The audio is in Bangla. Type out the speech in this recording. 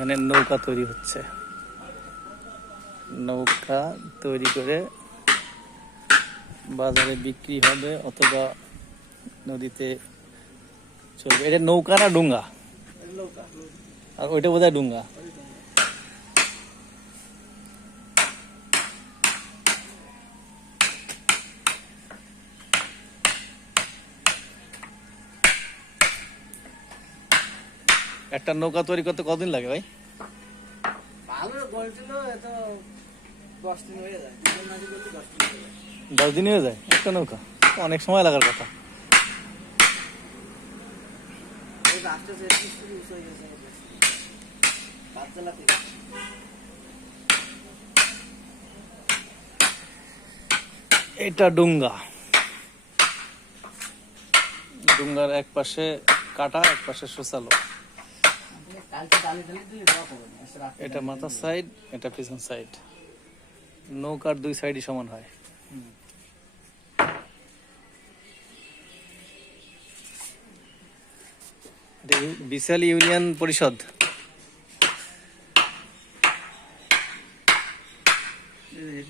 এখানে নৌকা তৈরি হচ্ছে, নৌকা তৈরি করে বাজারে বিক্রি হবে অথবা নদীতে চলবে। এটা নৌকা না ডুঙ্গা? আর ওইটা বোধহয় ডুঙ্গা। একটা নৌকা তৈরি করতে কতদিন লাগে ভাই? ভালো বলছিল এত 10 দিন হয়ে যায়, 10 দিন হয়ে যায় একটা নৌকা? অনেক সময় লাগার কথা। এই রাস্তা যে শুরু হয়ে গেছে বাদলা থেকে। এটা ডুঙ্গা। ডুঙ্গার এক পাশে কাটা, এক পাশে সোসালো। এটা মাথার সাইড, এটা পিছন সাইড। নৌকার দুই সাইডই সমান হয়। বিশাল ইউনিয়ন পরিষদ। এই যে